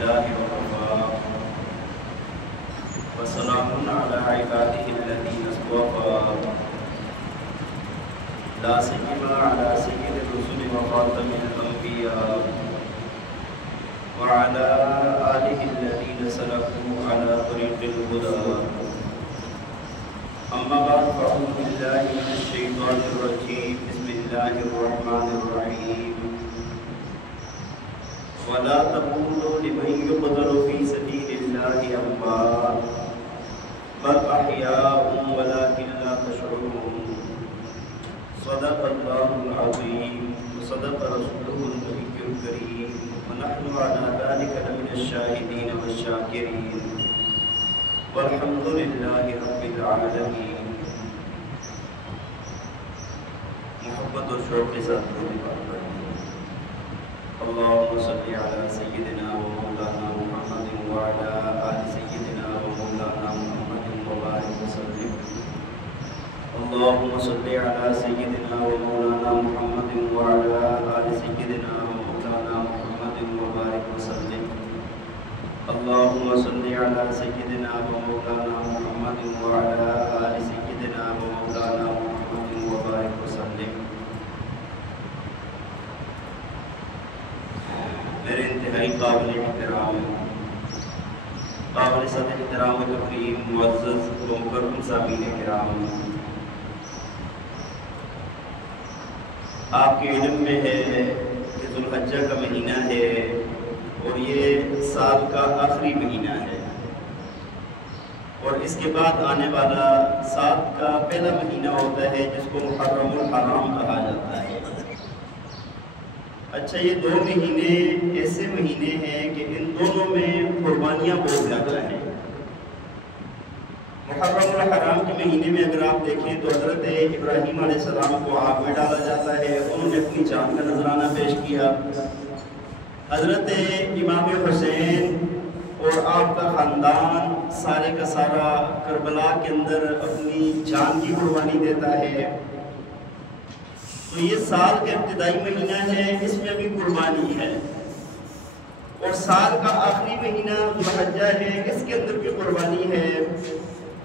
لله وكفى وسلام على عباده الذين اصطفى لا سيما على سيد الرسل وخاتم الأنبياء وعلى آله الذين سلكوا على طريق الهدى أما بعد فأعوذ بالله من الشيطان الرجيم بسم الله الرحمن الرحيم ولا تقولوا لمن يقتل في سبيل الله أموات بل أحياء ولكن لا تشعرون صدق الله العظيم وصدق رسوله النبي الكريم ونحن على ذلك لمن الشاهدين والشاكرين والحمد لله رب العالمين. محبت و شوق کے ساتھ اللهم صل على سيدنا ومولانا محمد وعلى آل سيدنا ومولانا محمد وبارك وسلم. اللهم صل على سيدنا ومولانا محمد وعلى آل سيدنا ومولانا محمد وبارك وسلم. اللهم صل على سيدنا ومولانا محمد وعلى آل سيدنا ومولانا محمد وبارك وسلم. میرے انتہائی قابل احترام قابل صد احترام و تکریم معزز و مکرم سامعین کرام، آپ کے علم میں ہے کہ ذوالحجہ کا مہینہ ہے اور یہ سال کا آخری مہینہ ہے اور اس کے بعد آنے والا سال کا پہلا مہینہ ہوتا ہے جس کو محرم الحرام کہا جاتا ہے. اچھا، یہ دو مہینے ایسے مہینے ہیں کہ ان دونوں میں قربانیاں بہت زیادہ ہیں. محرم الحرام کے مہینے میں اگر آپ دیکھیں تو حضرت ابراہیم علیہ السلام کو آگ میں ڈالا جاتا ہے، انہوں نے اپنی جان کا نذرانہ پیش کیا. حضرت امام حسین اور آپ کا خاندان سارے کا سارا کربلا کے اندر اپنی جان کی قربانی دیتا ہے. تو یہ سال کا ابتدائی مہینہ ہے، اس میں بھی قربانی ہے، اور سال کا آخری مہینہ ذوالحجہ ہے، اس کے اندر بھی قربانی ہے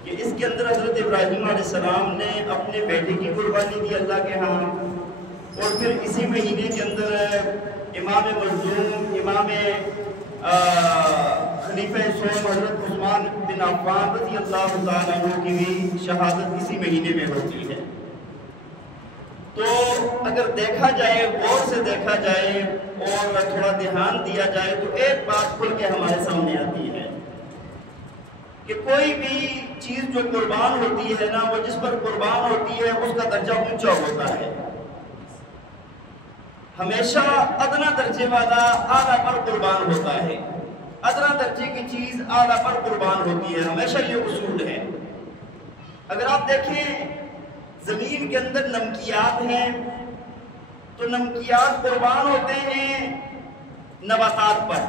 کہ اس کے اندر حضرت ابراہیم علیہ السلام نے اپنے بیٹے کی قربانی دی اللہ کے ہاں. اور پھر اسی مہینے کے اندر امام مظلوم امام خلیفہ سوم حضرت عثمان بن عفان رضی اللہ تعالیٰ عنہ کی بھی شہادت اسی مہینے میں ہوتی ہے. تو اگر دیکھا جائے، غور سے دیکھا جائے اور تھوڑا دھیان دیا جائے تو ایک بات کھل کے ہمارے سامنے آتی ہے کہ کوئی بھی چیز جو قربان ہوتی ہے نا، وہ جس پر قربان ہوتی ہے اس کا درجہ اونچا ہوتا ہے. ہمیشہ ادنا درجے والا اعلیٰ پر قربان ہوتا ہے، ادنا درجے کی چیز اعلیٰ پر قربان ہوتی ہے، ہمیشہ یہ اصول ہے. اگر آپ دیکھیں زمین کے اندر نمکیات ہیں تو نمکیات قربان ہوتے ہیں نباتات پر.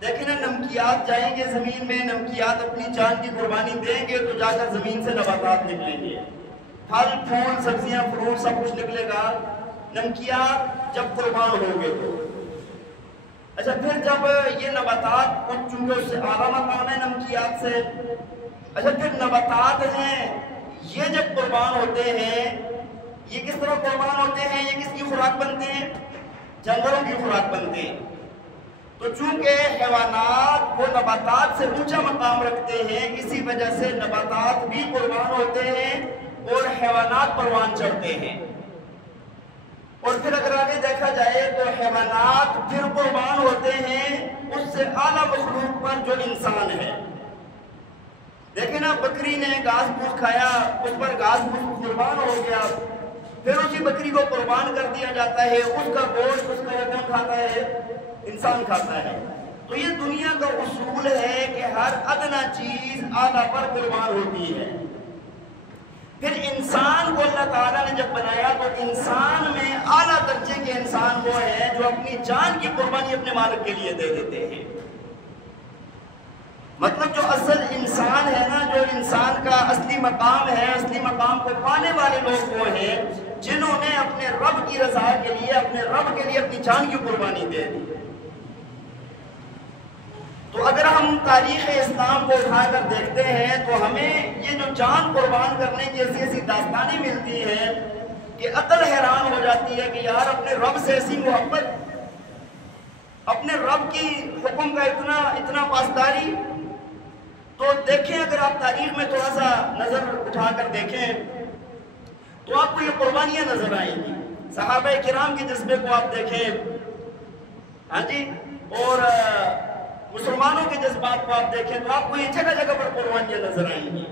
دیکھیں نا، نمکیات جائیں گے زمین میں، نمکیات اپنی جان کی قربانی دیں گے تو جا کر زمین سے نباتات نکلیں گے، پھل پھول سبزیاں فروٹ سب کچھ نکلے گا. نمکیات جب قربان ہوں گے تو اچھا، پھر جب یہ نباتات چونکہ اس سے اعلیٰ مقام ہے نمکیات سے، اچھا پھر نباتات ہیں یہ جب قربان ہوتے ہیں، یہ کس طرح قربان ہوتے ہیں؟ یہ کس کی خوراک بنتے ہیں؟ جانوروں کی خوراک بنتے ہیں. تو چونکہ حیوانات وہ نباتات سے اونچا مقام رکھتے ہیں، اسی وجہ سے نباتات بھی قربان ہوتے ہیں اور حیوانات پروان چڑھتے ہیں. اور پھر اگر آگے دیکھا جائے تو حیوانات پھر قربان ہوتے ہیں اس سے اعلیٰ مخلوق پر جو انسان ہے. دیکھیں نا، بکری نے گھاس پھوس کھایا، اس پر گھاس پھوس قربان ہو گیا، پھر اسی بکری کو قربان کر دیا جاتا ہے، اس کا گوشت اس کا کون کھاتا ہے؟ انسان کھاتا ہے. تو یہ دنیا کا اصول ہے کہ ہر ادنا چیز اعلیٰ پر قربان ہوتی ہے. پھر انسان کو اللہ تعالیٰ نے جب بنایا تو انسان میں اعلیٰ درجے کے انسان وہ ہیں جو اپنی جان کی قربانی اپنے مالک کے لیے دے دیتے ہیں. مطلب جو اصل انسان ہے نا، جو انسان کا اصلی مقام ہے، اصلی مقام کو پانے والے لوگ وہ ہیں جنہوں نے اپنے رب کی رضا کے لیے، اپنے رب کے لیے اپنی جان کی قربانی دے دی. تو اگر ہم تاریخ اسلام کو اٹھا کر دیکھتے ہیں تو ہمیں یہ جو جان قربان کرنے کی ایسی ایسی داستانیں ملتی ہیں کہ عقل حیران ہو جاتی ہے کہ یار اپنے رب سے ایسی محبت، اپنے رب کی حکم کا اتنا پاسداری. تو دیکھیں اگر آپ تاریخ میں تھوڑا سا نظر اٹھا کر دیکھیں تو آپ کو یہ قربانیاں نظر آئیں گی. صحابہ کرام کے جذبے کو آپ دیکھیں، ہاں جی، اور مسلمانوں کے جذبات کو آپ دیکھیں تو آپ کو یہ جگہ جگہ پر قربانیاں نظر آئیں گی.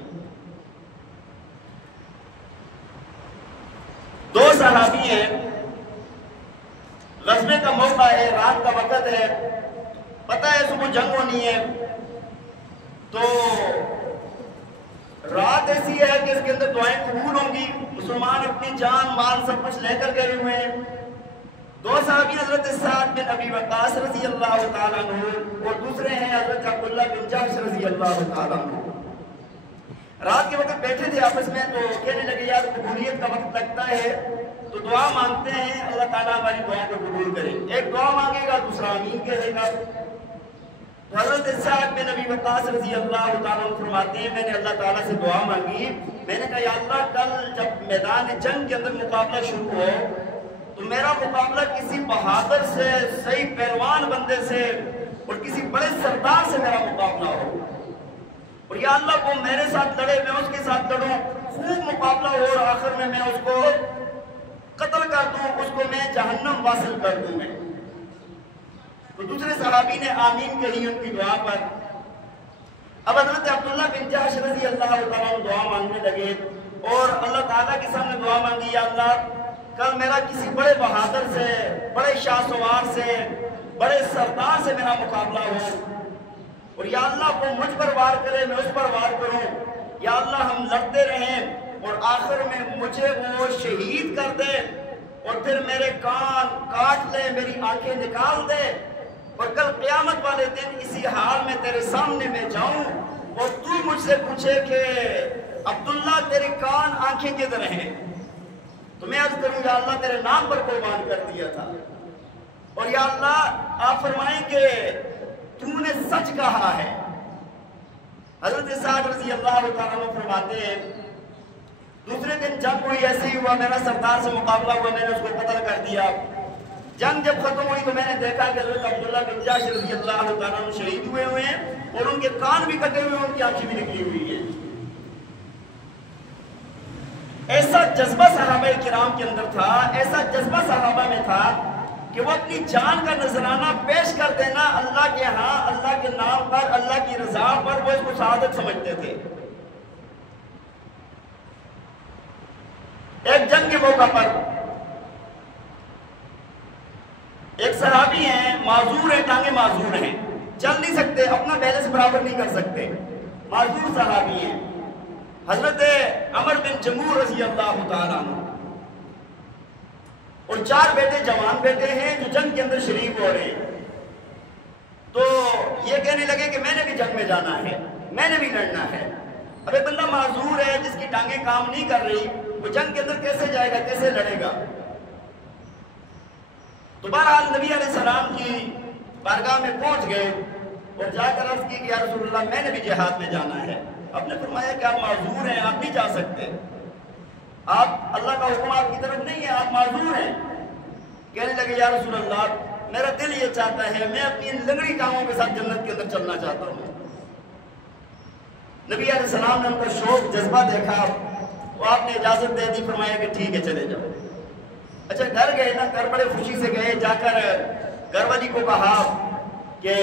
دو صحابی ہیں، غزوے کا موقع ہے، رات کا وقت ہے، پتہ ہے صبح جنگ ہونی ہے. تو رات ایسی ہے کہ اس کے اندر دعائیں قبول ہوں گی. مسلمان اپنی جان مال سب کچھ لے کر گئے ہوئے ہیں. دو صحابی حضرت سعد بن ابی وقاص رضی اللہ تعالیٰ عنہ اور دوسرے ہیں حضرت عبداللہ بن جحش رضی اللہ تعالیٰ عنہ. رات کے وقت بیٹھے تھے آپس میں تو کہنے لگے یار قبولیت کا وقت لگتا ہے تو دعا مانگتے ہیں، اللہ تعالیٰ ہماری دعا کو قبول کرے. ایک دعا مانگے گا دوسرا آمین کہے گا. تو حضرت سعد بن ابی وقاص رضی اللہ تعالیٰ عنہ فرماتے ہیں میں نے اللہ تعالیٰ سے دعا مانگی، میں نے کہا یا اللہ کل جب میدان جنگ کے اندر مقابلہ شروع ہو تو میرا مقابلہ کسی بہادر سے، صحیح پہلوان بندے سے اور کسی بڑے سردار سے میرا مقابلہ ہو، اور یا اللہ وہ میرے ساتھ لڑے میں اس کے ساتھ لڑوں، خوب مقابلہ ہو اور آخر میں اس کو قتل کر دوں، اس کو میں جہنم واصل کر دوں میں. تو دوسرے صحابی نے آمین کہی ان کی دعا پر. اب حضرت عبداللہ بن جحش رضی اللہ تعالیٰ دعا مانگنے لگے اور اللہ تعالیٰ کے سامنے دعا مانگی یا اللہ کل میرا کسی بڑے بہادر سے، بڑے شاہ سوار سے، بڑے سردار سے میرا مقابلہ ہو، اور یا اللہ وہ مجھ پر وار کرے میں اس پر وار کروں. یا اللہ ہم لڑتے رہیں اور آخر میں مجھے وہ شہید کر دے اور پھر میرے کان کاٹ لے، میری آنکھیں نکال دے، اور کل قیامت والے دن اسی حال میں تیرے سامنے میں جاؤں اور تو مجھ سے پوچھے کہ عبداللہ تیرے کان آنکھیں کدھر ہیں، تو میں عرض کروں یا اللہ تیرے نام پر قربان کر دیا تھا. اور یا اللہ آپ فرمائیں کہ تو نے سچ کہا ہے. حضرت سعد رضی اللہ تعالیٰ عنہ فرماتے ہیں دوسرے دن جنگ ہوئی، ایسے ہی ہوا میرا سردار سے مقابلہ ہوا، میں نے اس کو قتل کر دیا. جنگ جب ختم ہوئی تو میں نے دیکھا کہ حضرت عبداللہ بن جحش رضی اللہ تعالیٰ عنہ شہید ہوئے ہیں اور ان کے کان بھی کٹے ہوئے ہیں، ان کی آنکھیں بھی نکلی ہوئی ہیں. ایسا جذبہ صحابہ کرام کے اندر تھا، ایسا جذبہ صحابہ میں تھا کہ وہ اپنی جان کا نذرانہ پیش کر دینا اللہ کے ہاں، اللہ کے نام پر، اللہ کی رضا پر، وہ اس کو شہادت سمجھتے تھے. ایک جنگ کے موقع پر ایک صحابی ہیں، معذور ہیں، ٹانگیں معذور ہیں، چل نہیں سکتے، اپنا بیلنس برابر نہیں کر سکتے، معذور صحابی ہیں. حضرت عمر بن جموح رضی اللہ تعالیٰ عنہ اور 4 بیٹے جوان بیٹے ہیں جو جنگ کے اندر شریک ہو رہے ہیں. تو یہ کہنے لگے کہ میں نے بھی جنگ میں جانا ہے، میں نے بھی لڑنا ہے. اب ایک بندہ معذور ہے جس کی ٹانگیں کام نہیں کر رہی، وہ جنگ کے اندر کیسے جائے گا، کیسے لڑے گا؟ تو بہرحال نبی علیہ السلام کی بارگاہ میں پہنچ گئے اور جا کر عرض کی کہ یا رسول اللہ میں نے بھی جہاد میں جانا ہے. آپ نے فرمایا کہ آپ معذور ہیں، آپ نہیں جا سکتے، آپ اللہ کا حکم آپ کی طرف نہیں ہے، آپ معذور ہیں. کہنے لگے یا رسول اللہ میرا دل یہ چاہتا ہے، میں اپنی ان لنگڑی ٹانگوں کے ساتھ جنت کے اندر چلنا چاہتا ہوں. نبی علیہ السلام نے ان کا شوق جذبہ دیکھا تو آپ نے اجازت دے دی، فرمایا کہ ٹھیک ہے چلے جاؤ. اچھا گھر گئے نا، گھر بڑے خوشی سے گئے، جا کر گھر والی کو کہا کہ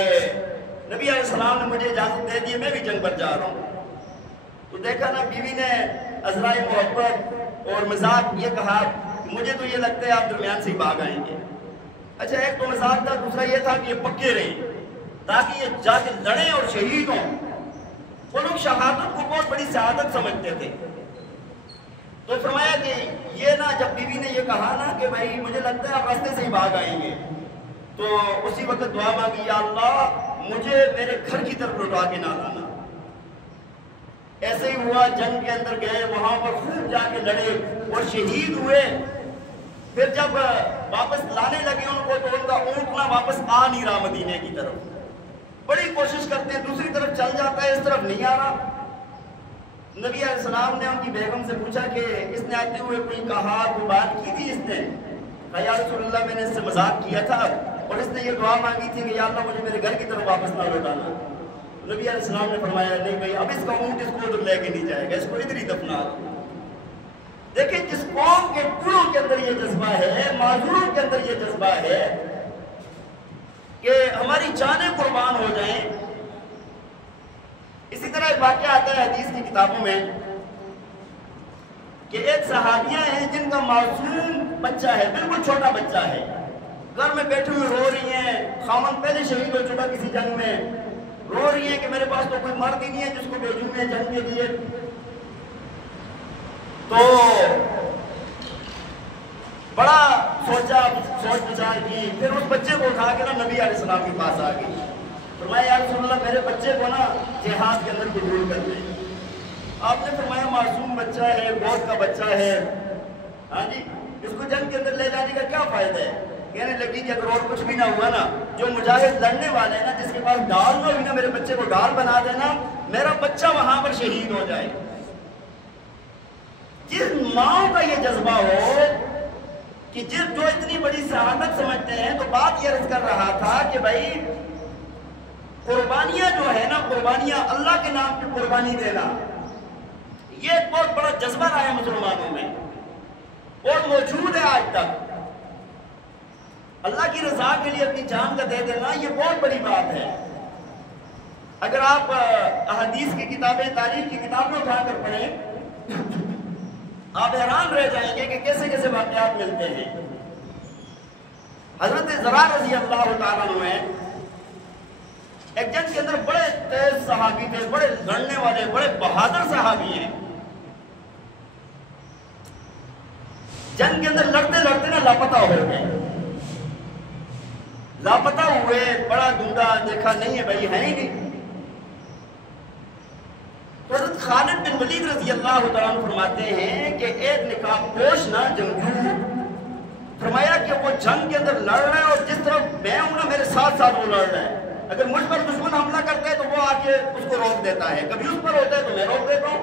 نبی علیہ السلام نے مجھے اجازت دے دی، میں بھی جنگ پر جا رہا ہوں. تو دیکھا نا بیوی نے عذرائے محبت اور مزاق یہ کہا کہ مجھے تو یہ لگتا ہے آپ درمیان سے ہی بھاگ آئیں گے. اچھا ایک تو مزاق تھا، دوسرا یہ تھا کہ یہ پکے رہیں تاکہ یہ جا کے لڑیں اور شہید ہوں. وہ لوگ شہادت کو بہت بڑی سعادت سمجھتے تھے. تو فرمایا کہ یہ نا جب بیوی نے یہ کہا نا کہ بھائی مجھے لگتا ہے آپ راستے سے ہی بھاگ آئیں گے، تو اسی وقت دعا مانگی یا اللہ مجھے میرے گھر کی طرف لوٹا کے نہ لانا. ایسے ہی ہوا، جنگ کے اندر گئے، وہاں پر خوب جا کے لڑے اور شہید ہوئے. پھر جب واپس لانے لگے ان کو تو ان کا اونٹ نہ واپس آ نہیں رہا مدینے کی طرف. بڑی کوشش کرتے ہیں، دوسری طرف چل جاتا ہے، اس طرف نہیں آ رہا۔ نبی علیہ السلام نے ان کی بیگم سے پوچھا کہ اس نے آتے ہوئے کوئی کہا، کوئی بات کی تھی اس نے؟ کہا یا رسول اللہ میں نے اس سے مذاق کیا تھا اور اس نے یہ دعا مانگی تھی کہ یا اللہ مجھے میرے گھر کی طرف واپس نہ لوٹانا۔ نبی علیہ السلام نے فرمایا نہیں بھائی اب اس کا اونٹ اس کو ادھر لے کے نہیں جائے گا، اس کو ادھر ہی دفنا دو۔ دیکھیں جس قوم کے بڑوں کے اندر یہ جذبہ ہے، معذوروں کے اندر یہ جذبہ ہے کہ ہماری جانیں قربان ہو جائیں۔ اسی طرح ایک واقعہ آتا ہے حدیث کی کتابوں میں کہ ایک صحابیہ ہیں جن کا معصوم بچہ ہے، بالکل چھوٹا بچہ ہے، گھر میں بیٹھی ہوئی رو رہی ہیں، خاوند پہلے شہید ہو چکا کسی جنگ میں، رو رہی ہیں کہ میرے پاس تو کوئی مرد ہی نہیں ہے جس کو بھیجوں میں جنگ کے لیے۔ تو بڑا سوچ بچار کی، پھر اس بچے کو اٹھا کے نا نبی علیہ السلام کے پاس آ گئی، فرمایا یا رسول اللہ میرے بچے کو نا جہاد کے اندر قبول کر دیں۔ آپ نے فرمایا معصوم بچہ ہے، گود کا بچہ ہے، ہاں جی اس کو جنگ کے اندر لے جانے کا کیا فائدہ ہے؟ کہنے لگی کہ اگر اور کچھ بھی نہ ہوا نا، جو مجاہد لڑنے والے ہیں نا، جس کے پاس ڈال نہ ہوئی نا، میرے بچے کو ڈال بنا دینا، میرا بچہ وہاں پر شہید ہو جائے۔ جس ماں کا یہ جذبہ ہو کہ جو اتنی بڑی سعادت سمجھتے ہیں، تو بات یہ عرض کر رہا تھا کہ بھائی قربانیاں جو ہے نا، قربانیاں اللہ کے نام کی قربانی دینا، یہ ایک بہت بڑا جذبہ رہا ہے مسلمانوں میں اور موجود ہے آج تک۔ اللہ کی رضا کے لیے اپنی جان کا دے دینا یہ بہت بڑی بات ہے۔ اگر آپ احادیث کی کتابیں، تاریخ کی کتابیں اٹھا کر پڑھیں، آپ حیران رہ جائیں گے کہ کیسے کیسے واقعات ملتے ہیں۔ حضرت زرار رضی اللہ تعالیٰ عنہ ہیں، ایک جنگ کے اندر بڑے تیز صحابی تھے، بڑے لڑنے والے، بڑے بہادر صحابی ہیں۔ جنگ کے اندر لڑتے لڑتے نا لاپتہ ہو گئے، لاپتہ ہوئے، بڑا ڈھونڈا، دیکھا نہیں ہے بھائی، ہے ہی نہیں۔ تو حضرت خالد بن ولید رضی اللہ تعالیٰ عنہ فرماتے ہیں کہ ایک نقاب پوش نا جنگجو، فرمایا کہ وہ جنگ کے اندر لڑ رہے ہیں اور جس طرف میں ہوں نا میرے ساتھ ساتھ وہ لڑ رہے ہیں۔ اگر مجھ پر دشمن حملہ کرتے ہیں تو وہ آ کے اس کو روک دیتا ہے، کبھی اس پر ہوتا ہے تو میں روک دیتا ہوں۔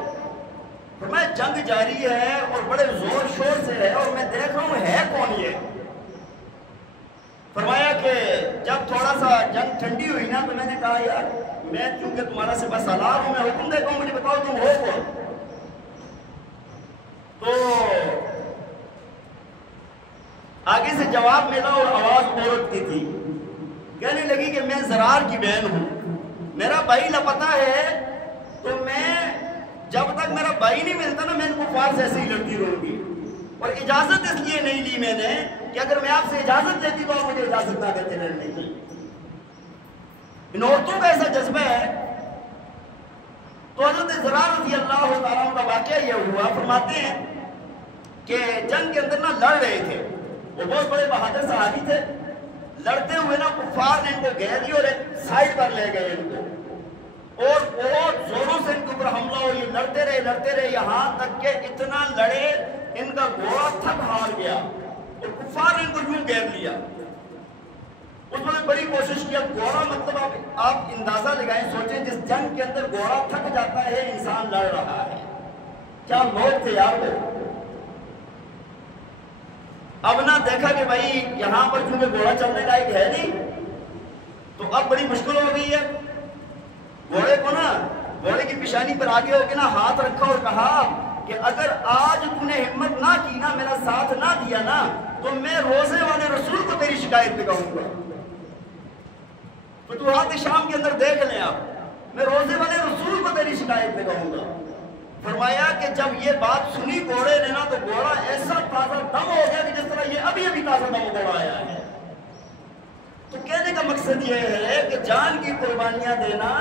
فرمایا جنگ جاری ہے اور بڑے زور شور سے ہے اور میں دیکھ رہا ہوں ہے کون یہ۔ فرمایا کہ جب تھوڑا سا جنگ ٹھنڈی ہوئی نا تو میں نے کہا یار میں چونکہ تمہارا سے بس سالار ہوں، میں حکم دیتا ہوں مجھے بتاؤ تم ہو کون۔ تو آگے سے جواب ملا اور آواز عورت کی تھی، کہنے لگی کہ میں زرار کی بہن ہوں، میرا بھائی لاپتہ ہے، تو میں جب تک میرا بھائی نہیں ملتا نا میں ان کفار سے ایسے ہی لڑتی رہوں گی، اور اجازت اس لیے نہیں لی میں نے کہ اگر میں آپ سے اجازت دیتی تو آپ مجھے اجازت نہ دیتے لڑنے کی۔ ان عورتوں کا ایسا جذبہ ہے۔ تو حضرت زرار رضی اللہ تعالیٰ عنہ کا واقعہ یہ ہوا، فرماتے ہیں کہ جنگ کے اندر نا لڑ رہے تھے، وہ بہت بڑے بہادر صحابی تھے، لڑتے ہوئے نا کفار نے ان کو گھیر لیا اور ایک سائڈ پر لے گئے ان کو، اور بہت زوروں سے ان کے اوپر حملہ ہو، یہ لڑتے رہے یہاں تک کہ اتنا لڑے ان کا گھوڑا تھک ہار گیا اور کفار نے ان کو یوں گھیر لیا۔ اس نے بڑی کوشش کیا، گھوڑا مطلب آپ اندازہ لگائیں، سوچیں جس جنگ کے اندر گھوڑا تھک جاتا ہے، انسان لڑ رہا ہے، کیا لوگ تھے یار وہ۔ اب نہ دیکھا کہ بھائی یہاں پر چونکہ گھوڑا چلنے لائق ہے نہیں، تو اب بڑی مشکل ہو گئی ہے۔ گھوڑے کو نا، گھوڑے کی پیشانی پر آگے ہو کے نا ہاتھ رکھا اور کہا کہ اگر آج تم نے ہمت نہ کی نا، میرا ساتھ نہ دیا نا، تو میں روزے والے رسول کو تیری شکایت لگاؤں گا۔ فتوحات شام کے اندر دیکھ لیں آپ، میں روزے والے رسول کو تیری شکایت لگاؤں گا۔ فرمایا کہ جب یہ بات سنی گھوڑے نے نا، تو گھوڑا ایسا تازہ دم ہو گیا کہ جس طرح یہ ابھی ابھی تازہ دم گھوڑا آیا ہے۔ تو کہنے کا مقصد یہ ہے کہ جان کی قربانیاں دینا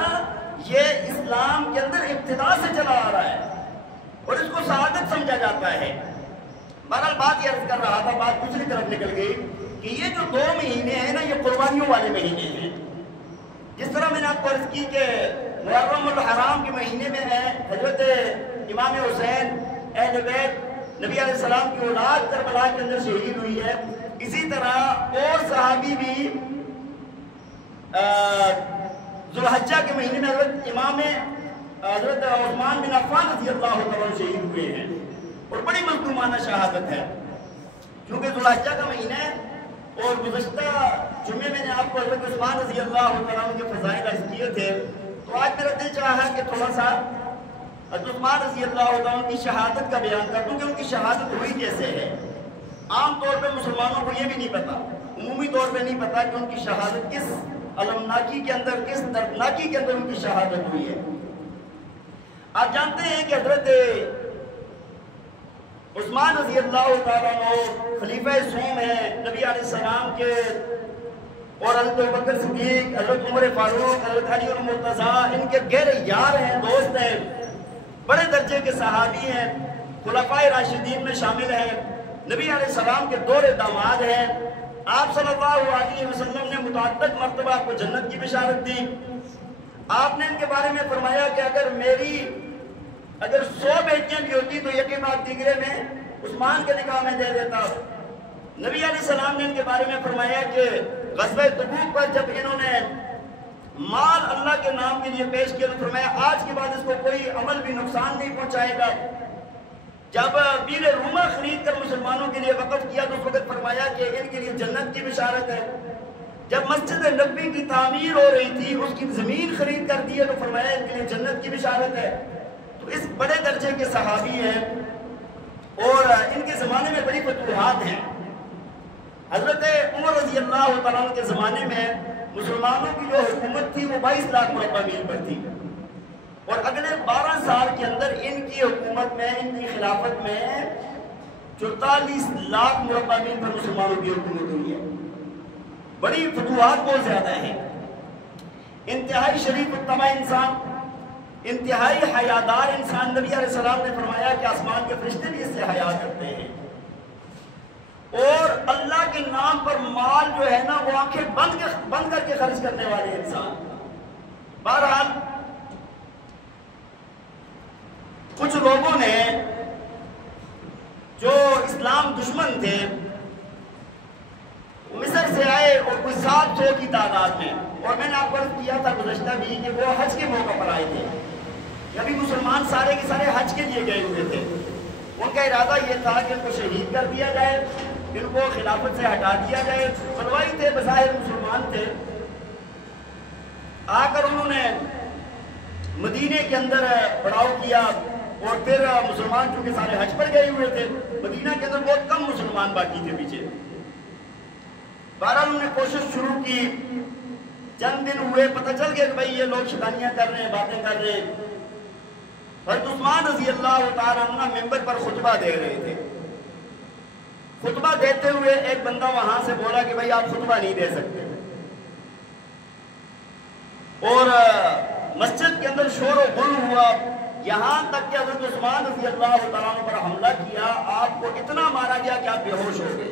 یہ اسلام کے اندر ابتدا سے چلا آ رہا ہے اور اس کو سعادت سمجھا جاتا ہے۔ بہرحال بات یہ عرض کر رہا تھا، بات دوسری طرف نکل گئی کہ یہ جو 2 مہینے ہیں نا، یہ قربانیوں والے مہینے ہیں۔ جس طرح میں نے آپ کو عرض کی کہ محرم الحرام کے مہینے میں ہے، حضرت امام حسین اہل بیت نبی علیہ السلام کی اولاد کربلا کے اندر شہید ہوئی ہے، اسی طرح اور صحابی بھی ذوالحجہ کے مہینے میں حضرت امام حضرت عثمان بن عفان رضی اللہ عنہ شہید ہوئے ہیں اور بڑی مظلومانہ شہادت ہے، کیونکہ ذوالحجہ کا مہینہ ہے۔ اور گزشتہ جمعے میں نے آپ کو حضرت عثمان رضی اللہ عنہ کے فضائل عرض کیے تھے، تو آج میرا دل چاہا کہ تھوڑا سا حضرت عثمان رضی اللہ عنہ کی شہادت کا بیان کر دوں کہ ان کی شہادت ہوئی کیسے ہے۔ عام طور پہ مسلمانوں کو یہ بھی نہیں پتا، عمومی طور پہ نہیں پتا کہ ان کی شہادت کس المناکی کے اندر، کس دردناکی کے اندر ان کی شہادت ہوئی ہے۔ آپ جانتے ہیں کہ حضرت عثمان رضی اللہ تعالیٰ عنہ خلیفہ سوم ہیں نبی علیہ السلام کے، اور حضرت ابوبکر صدیق، حضرت عمر فاروق، حضرت علی المرتضیٰ ان کے گہرے یار ہیں، دوست ہیں، بڑے درجے کے صحابی ہیں، خلفائے راشدین میں شامل ہیں، نبی علیہ السلام کے دور داماد ہیں۔ آپ صلی اللہ علیہ وسلم نے متعدد مرتبہ آپ کو جنت کی بشارت دی۔ آپ نے ان کے بارے میں فرمایا کہ اگر 100 بیٹیاں بھی ہوتی تو یقین بات دیگرے میں عثمان کے نکاح میں دے دیتا۔ نبی علیہ السلام نے ان کے بارے میں فرمایا کہ غزوہ تبوک پر جب انہوں نے مال اللہ کے نام کے لیے پیش کیا تو فرمایا آج کے بعد اس کو کوئی عمل بھی نقصان نہیں پہنچائے گا۔ جب بیر رومہ خرید کر مسلمانوں کے لیے وقف کیا تو اس وقت فرمایا کہ ان کے لیے جنت کی بشارت ہے۔ جب مسجد نبوی کی تعمیر ہو رہی تھی، اس کی زمین خرید کر دی ہے تو فرمایا ان کے لیے جنت کی بشارت ہے۔ تو اس بڑے درجے کے صحابی ہیں اور ان کے زمانے میں بڑی فتوحات ہیں۔ حضرت عمر رضی اللہ تعالیٰ عنہ کے زمانے میں مسلمانوں کی جو حکومت تھی وہ 22 لاکھ مربع میل پر تھی، اور اگلے 12 سال کے اندر ان کی حکومت میں، ان کی خلافت میں 44 لاکھ مربع میل پر مسلمانوں کی حکومت ہوئی ہے۔ بڑی فتوحات بہت زیادہ ہیں۔ انتہائی شریف الطبع انسان، انتہائی حیادار انسان، نبی علیہ السلام نے فرمایا کہ آسمان کے فرشتے بھی اس سے حیا کرتے ہیں، اور اللہ کے نام پر مال جو ہے نا وہ آنکھیں بند کر کے خرچ کرنے والے انسان۔ بہرحال کچھ لوگوں نے جو اسلام دشمن تھے مصر سے آئے اور کوئی 700 کی تعداد میں، اور میں نے آپ کو عرض کیا تھا گزشتہ بھی کہ وہ حج کے موقع پر آئے تھے۔ ابھی مسلمان سارے کے سارے حج کے لیے گئے ہوئے تھے، ان کا ارادہ یہ تھا کہ ان کو شہید کر دیا جائے، ان کو خلافت سے ہٹا دیا جائے۔ بلوائی تھے، بظاہر مسلمان تھے۔ آ کر انہوں نے مدینے کے اندر پڑاؤ کیا، اور پھر مسلمان چونکہ سارے حج پر گئے ہوئے تھے، مدینہ کے اندر بہت کم مسلمان باقی تھے پیچھے۔ بہرحال انہوں نے کوشش شروع کی، چند دن ہوئے، پتہ چل گیا کہ بھائی یہ لوگ شیطانیاں کر رہے ہیں، باتیں کر رہے ہیں۔ حضرت عثمان رضی اللہ تعالیٰ عنہ ممبر پر خطبہ دے رہے تھے۔ خطبہ دیتے ہوئے ایک بندہ وہاں سے بولا کہ بھائی آپ خطبہ نہیں دے سکتے، اور مسجد کے اندر شور و غل ہوا، یہاں تک کہ حضرت عثمان رضی اللہ تعالیٰ عنہ پر حملہ کیا، آپ کو اتنا مارا گیا کہ آپ بے ہوش ہو گئے،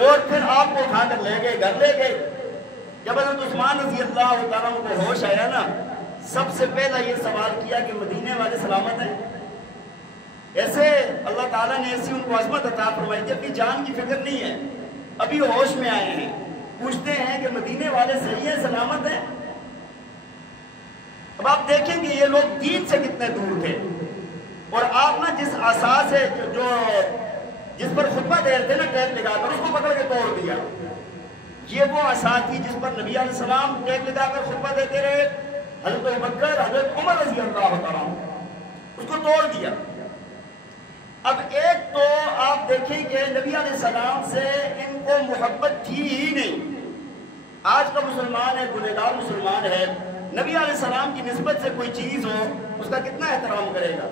اور پھر آپ کو اٹھا کر لے گئے، گھر لے گئے۔ جب حضرت عثمان رضی اللہ تعالیٰ عنہ کو ہوش آیا نا، سب سے پہلا یہ سوال کیا کہ مدینے والے سلامت ہیں؟ ایسے اللہ تعالیٰ نے ایسی ان کو عظمت عطا فرمائی کہ اپنی جان کی فکر نہیں ہے، ابھی ہوش میں آئے ہیں، پوچھتے ہیں کہ مدینے والے صحیح ہیں، سلامت ہیں؟ اب آپ دیکھیں کہ یہ لوگ دین سے کتنے دور تھے، اور آپ نا جس اساس ہے جس پر خطبہ دے رہے تھے نا ٹیپ لگا کر، اس کو پکڑ کے توڑ دیا۔ یہ وہ اساس تھی جس پر نبی علیہ السلام ٹیپ لگا کر خطبہ دیتے رہے، حضرت ابوبکر، حضرت عمر رضی اللہ تعالیٰ عنہ، اس کو توڑ دیا۔ اب ایک تو آپ دیکھیں کہ نبی علیہ السلام سے ان کو محبت تھی ہی نہیں۔ آج کا مسلمان ہے، گنہگار مسلمان ہے، نبی علیہ السلام کی نسبت سے کوئی چیز ہو اس کا کتنا احترام کرے گا،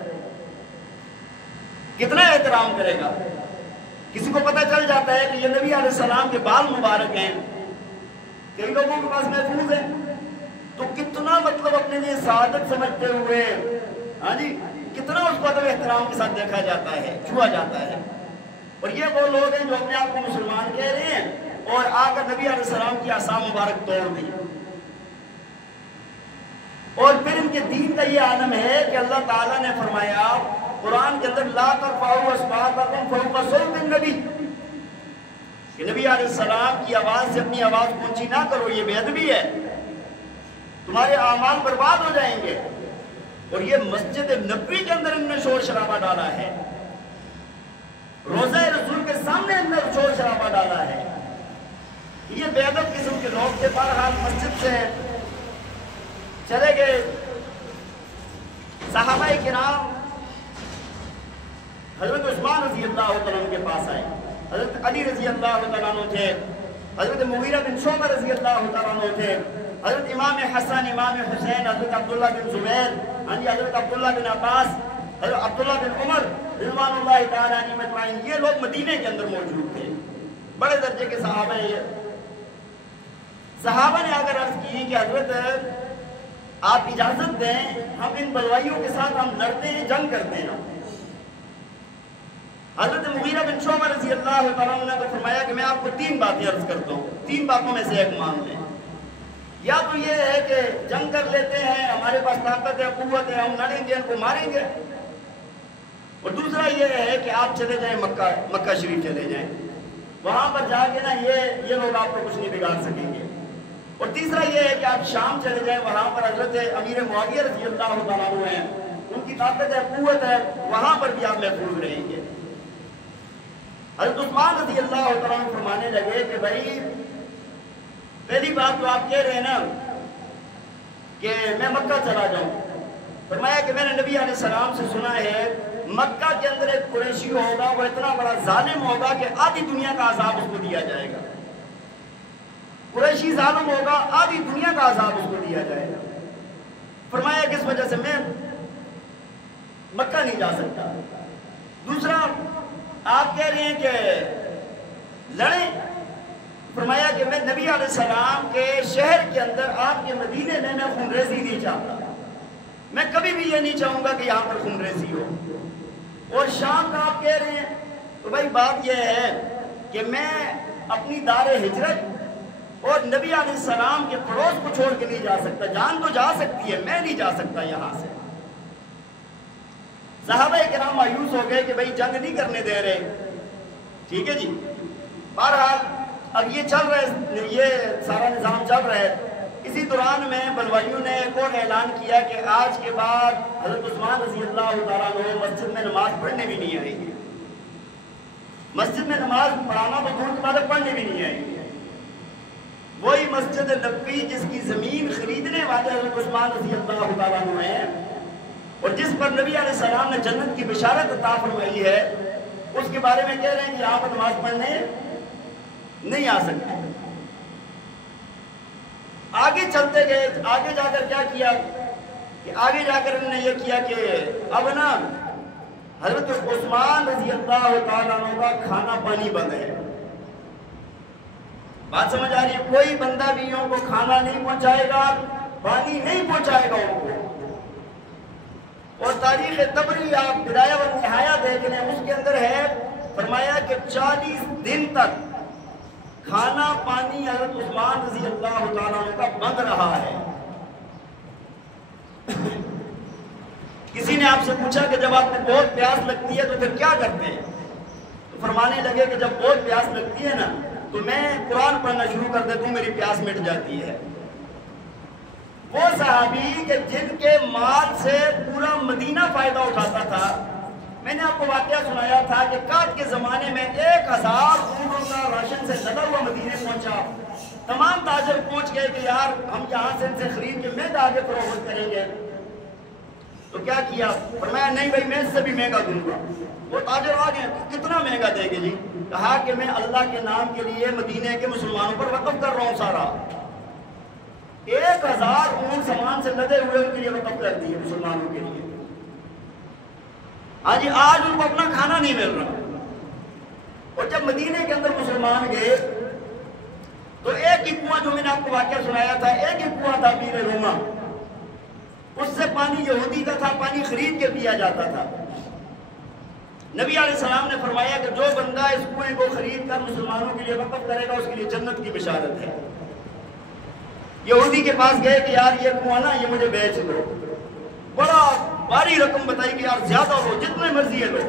کتنا احترام کرے گا۔ کسی کو پتہ چل جاتا ہے کہ یہ نبی علیہ السلام کے بال مبارک ہیں، کئی لوگوں کے پاس محفوظ ہیں، تو کتنا مطلب اپنے لیے سعادت سمجھتے ہوئے، ہاں جی، کتنا اس کو ادب احترام کے ساتھ دیکھا جاتا ہے، چھوا جاتا ہے۔ اور یہ وہ لوگ ہیں جو اپنے آپ کو مسلمان کہہ رہے ہیں اور آ کر نبی علیہ السلام کی عصا مبارک توڑ دی۔ اور پھر ان کے دین کا یہ عالم ہے کہ اللہ تعالیٰ نے فرمایا قرآن کے اندر لا ترفعوا اصواتکم فوق صوت النبی، کہ نبی علیہ السلام کی آواز سے اپنی آواز اونچی نہ کرو، یہ بے ادبی ہے، تمہارے اعمال برباد ہو جائیں گے۔ اور یہ مسجد نبوی کے اندر انہوں نے شور شرابہ ڈالا ہے، روضہ رسول کے سامنے اندر شور شرابہ ڈالا ہے۔ یہ بے ادب قسم کے لوگ تھے۔ بہرحال مسجد سے چلے گئے صحابہ کرام، حضرت عثمان رضی اللہ تعالیٰ عنہ کے پاس آئے، حضرت علی رضی اللہ تعالیٰ عنہ تھے، حضرت مغیرہ بن شعبہ رضی اللہ تعالیٰ عنہ تھے، حضرت امام حسن، امام حسین، حضرت عبداللہ بن زبیر، حضرت عبداللہ بن عباس، حضرت عبداللہ بن عمر رضوان اللہ تعالیٰ عنہ مجمعین، یہ لوگ مدینے کے اندر موجود تھے، بڑے درجے کے صحابہ ہیں۔ صحابہ نے اگر عرض کی کہ حضرت آپ اجازت دیں، ہم ان بلوائیوں کے ساتھ ہم لڑتے ہیں، جنگ کرتے ہیں۔ حضرت مغیرہ بن شعبہ رضی اللہ تعالیٰ عنہ نے فرمایا کہ میں آپ کو 3 باتیں عرض کرتا ہوں، 3 باتوں میں سے ایک مان لیں۔ یا تو یہ ہے کہ جنگ کر لیتے ہیں، ہمارے پاس طاقت ہے، قوت ہے، ہم لڑیں گے، ان کو ماریں گے، اور دوسرا یہ ہے کہ آپ چلے جائیں مکہ شریف چلے جائیں، وہاں پر جا کے نا یہ لوگ آپ کو کچھ نہیں بگاڑ سکیں گے، اور تیسرا یہ ہے کہ آپ شام چلے جائیں، وہاں پر حضرت امیر معاویہ رضی اللہ تعالیٰ عنہ ہیں، ان کی طاقت ہے، قوت ہے، وہاں پر بھی آپ محفوظ رہیں گے۔ حضرت عثمان رضی اللہ تعالیٰ عنہ فرمانے لگے کہ بھائی پہلی بات تو آپ کہہ رہے ہیں نا کہ میں مکہ چلا جاؤں، فرمایا کہ میں نے نبی علیہ السلام سے سنا ہے مکہ کے اندر ایک قریشی ہوگا، وہ اتنا بڑا ظالم ہوگا کہ آدھی دنیا کا عذاب اس کو دیا جائے گا، قریشی ظالم ہوگا، آدھی دنیا کا عذاب اس کو دیا جائے گا۔ فرمایا کس وجہ سے میں مکہ نہیں جا سکتا۔ دوسرا آپ کہہ رہے ہیں کہ لڑیں، فرمایا کہ میں نبی علیہ السلام کے شہر کے اندر آپ کے مدینے میں خون ریزی نہیں چاہتا، میں کبھی بھی یہ نہیں چاہوں گا کہ یہاں پر خون ریزی ہو۔ اور شام کا آپ کہہ رہے ہیں، تو بھائی بات یہ ہے کہ میں اپنی دار ہجرت اور نبی علیہ السلام کے پڑوس کو چھوڑ کے نہیں جا سکتا، جان تو جا سکتی ہے، میں نہیں جا سکتا یہاں سے۔ صحابہ کرام مایوس ہو گئے کہ بھائی جنگ نہیں کرنے دے رہے، ٹھیک ہے جی۔ بہرحال اب یہ چل رہا ہے، یہ سارا نظام چل رہا ہے، اسی دوران میں بلوائیوں نے ایک اور اعلان کیا کہ آج کے بعد حضرت عثمان رضی اللہ تعالیٰ عنہ مسجد میں نماز پڑھنے بھی نہیں آئیں گے، مسجد میں نماز پڑھانا تو دور کی بات ہے، پڑھنے بھی نہیں آئیں گے۔ وہی مسجد نبوی جس کی زمین خریدنے والے حضرت عثمان رضی اللہ تعالیٰ عنہ ہیں، اور جس پر نبی علیہ السلام نے جنت کی بشارت عطا فرمائی ہے، اس کے بارے میں کہہ رہے ہیں کہ یہاں پر نماز پڑھنے نہیں آ سکتے۔ آگے چلتے گئے، آگے جا کر کیا کیا کہ آگے جا کر انہوں نے یہ کیا کہ اب نا حضرت عثمان رضی اللہ تعالیٰ عنہ کا کھانا پانی بند ہے۔ بات سمجھ آ رہی ہے؟ کوئی بندہ بھی ان کو کھانا نہیں پہنچائے گا، پانی نہیں پہنچائے گا ان کو۔ اور تاریخ طبری آپ بدایہ و نہایہ دیکھ لیں، اس کے اندر ہے فرمایا کہ 40 دن تک کھانا پانی حضرت عثمان رضی اللہ تعالیٰ عنہ کا بند رہا ہے۔ کسی نے آپ سے پوچھا کہ جب آپ کو بہت پیاس لگتی ہے تو پھر کیا کرتے ہیں؟ تو فرمانے لگے کہ جب بہت پیاس لگتی ہے نا تو میں قرآن پڑھنا شروع کر دیتا ہوں، میری پیاس مٹ جاتی ہے۔ وہ صحابی کہ جن کے مال سے پورا مدینہ فائدہ اٹھاتا تھا، میں نے آپ کو واقعہ سنایا تھا کہ کات کے زمانے میں 1000 اونٹوں کا راشن سے لدا ہوا مدینے پہنچا، تمام تاجر پہنچ گئے کہ یار ہم یہاں سے ان سے خرید کے میں آگے فروخت کریں گے۔ تو کیا کیا؟ فرمایا نہیں بھائی میں اس سے بھی مہنگا دوں گا۔ وہ تاجر آ گئے، کتنا مہنگا دیں گے جی؟ کہا کہ میں اللہ کے نام کے لیے مدینے کے مسلمانوں پر وقف کر رہا ہوں سارا۔ 1000 اونٹ سامان سے لدے ہوئے ان کے لیے وقف کر دیے مسلمانوں کے لیے۔ ہاں جی، آج ان کو اپنا کھانا نہیں مل رہا۔ اور جب مدینے کے اندر مسلمان گئے تو ایک ہی کنواں، جو میں نے آپ کو واقعہ سنایا تھا، ایک ہی کنواں تھا بیر روما، اس سے پانی یہودی کا تھا، پانی خرید کے پیا جاتا تھا۔ نبی علیہ السلام نے فرمایا کہ جو بندہ اس کنویں کو خرید کر مسلمانوں کے لیے وقف کرے گا اس کے لیے جنت کی بشارت ہے۔ یہودی کے پاس گئے کہ یار یہ کنواں نا یہ مجھے بیچ دو، بڑا باری رقم بتائی کہ یار زیادہ ہو، جتنے مرضی ہے لو۔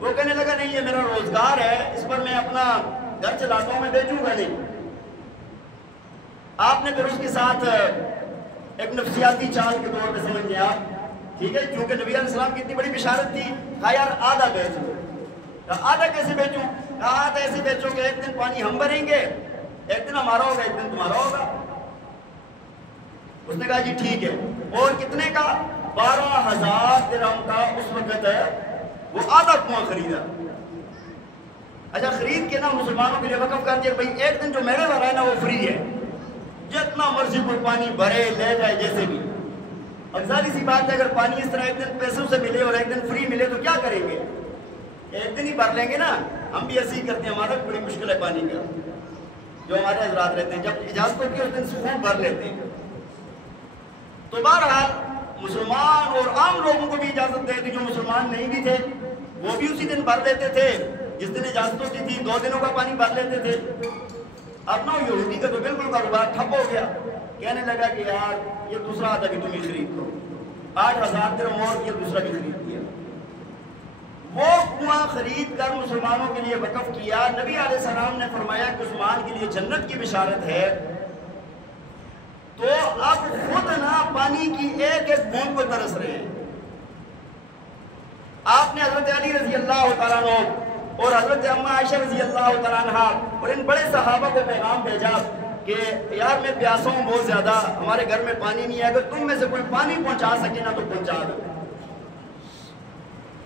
وہ کہنے لگا نہیں یہ میرا روزگار ہے، اس پر میں اپنا گھر چلاتا ہوں میں بیچوں گا نہیں. آپ نے پھر اس کے ساتھ ایک نفسیاتی چال کے طور پہ سمجھ لیا, ٹھیک ہے, کیونکہ نبی علیہ السلام کی اتنی بڑی بشارت تھی, کہا یار آدھا بیچ دو. آدھا کیسے بیچوں؟ کہا آدھا ایسے بیچو کہ ایک دن پانی ہم بھریں گے, ایک دن ہمارا ہوگا, ایک دن تمہارا ہوگا. اس نے کہا جی ٹھیک ہے. اور کتنے کا؟ 12,000 درہم کا اس وقت ہے وہ آدھا کنواں خریدا. اچھا خرید کے نا مسلمانوں کے لیے وقف کر دیا, بھائی ایک دن جو میرے والا ہے نا وہ فری ہے, جتنا مرضی کوئی پانی بھرے لے جائے جیسے بھی. اب ظاہر سی بات ہے اگر پانی اس طرح ایک دن پیسوں سے ملے اور ایک دن فری ملے تو کیا کریں گے؟ ایک دن ہی بھر لیں گے نا. ہم بھی ایسے ہی کرتے ہیں, ہمارا بڑی مشکل ہے پانی کا, جو ہمارے حضرات رہتے ہیں جب اجازت ہوتی ہے اس دن سکون بھر لیتے ہیں. تو بہرحال مسلمان اور عام لوگوں کو بھی اجازت دے دی, جو مسلمان نہیں بھی تھے وہ بھی اسی دن بھر لیتے تھے جس دن اجازت ہوتی تھی, 2 دنوں کا پانی بھر لیتے تھے. اب نا یہودی کا تو بالکل کاروبار ٹھپ ہو گیا, کہنے لگا کہ یار یہ دوسرا آدھا بھی تم ہی خرید دو. 8,000 درہم اور یہ دوسرا بھی خرید دیا. وہ کنواں خرید کر مسلمانوں کے لیے وقف کیا. نبی علیہ السلام نے فرمایا کہ عثمان کے لیے جنت کی بشارت ہے. تو اب خود نا پانی کی ایک ایک بوند کو ترس رہے ہیں. آپ نے حضرت علی رضی اللہ تعالیٰ عنہ اور حضرت اماں عائشہ رضی اللہ تعالیٰ عنہ اور ان بڑے صحابہ کو پیغام بھیجا کہ یار میں پیاسا ہوں بہت زیادہ, ہمارے گھر میں پانی نہیں ہے, اگر تم میں سے کوئی پانی پہنچا سکے نا تو پہنچا دو.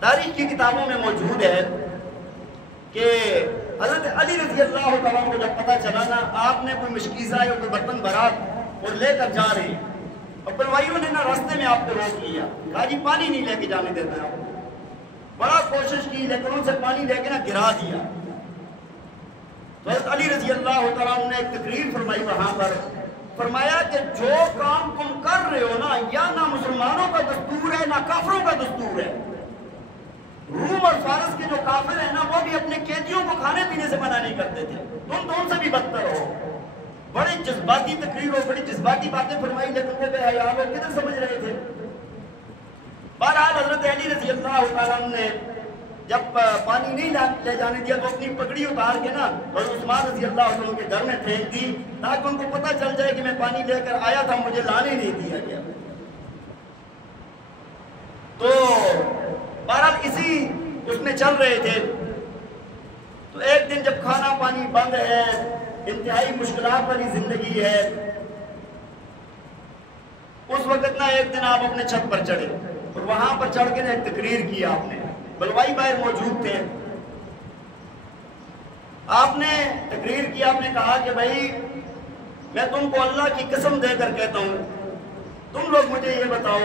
تاریخ کی کتابوں میں موجود ہے کہ حضرت علی رضی اللہ تعالیٰ عنہ کو جب پتہ چلا نا آپ نے کوئی مشکیزہ یا کوئی برتن بھرا اور لے کر جا رہے ہیں, اور بلوائیوں نے نا راستے میں آپ کو روک لیا, کہا جی پانی نہیں لے کے جانے دیتا ہے. بڑا کوشش کی لیکن ان سے پانی لے کے نا گرا دیا. تو حضرت علی رضی اللہ تعالیٰ عنہ نے ایک تقریر فرمائی وہاں پر, فرمایا کہ جو کام تم کر رہے ہو نا یا نہ مسلمانوں کا دستور ہے نہ کافروں کا دستور ہے. روم اور فارس کے جو کافر ہیں نا وہ بھی اپنے قیدیوں کو کھانے پینے سے منع نہیں کرتے تھے, تم تو ان سے بھی بدتر ہو. بڑے جذباتی تقریر ہو, بڑی جذباتی باتیں فرمائی, لیکن وہ بے حیا لوگ کدھر سمجھ رہے تھے. بہرحال حضرت علی رضی اللہ تعالیٰ عنہ نے جب پانی نہیں لے جانے دیا تو اپنی پگڑی اتار کے نا اور عثمان رضی اللہ عنہ کے گھر میں پھینک دی, تاکہ ان کو پتہ چل جائے کہ میں پانی لے کر آیا تھا, مجھے لانے نہیں دیا گیا. تو بہرحال اسی اس میں چل رہے تھے. تو ایک دن جب کھانا پانی بند ہے, انتہائی مشکلات والی زندگی ہے, اس وقت نا ایک دن آپ اپنے چھت پر چڑھے اور وہاں پر چڑھ کے ایک تقریر کی آپ نے. بلوائی باہر موجود تھے. آپ نے تقریر کی, آپ نے کہا کہ بھائی میں تم کو اللہ کی قسم دے کر کہتا ہوں, تم لوگ مجھے یہ بتاؤ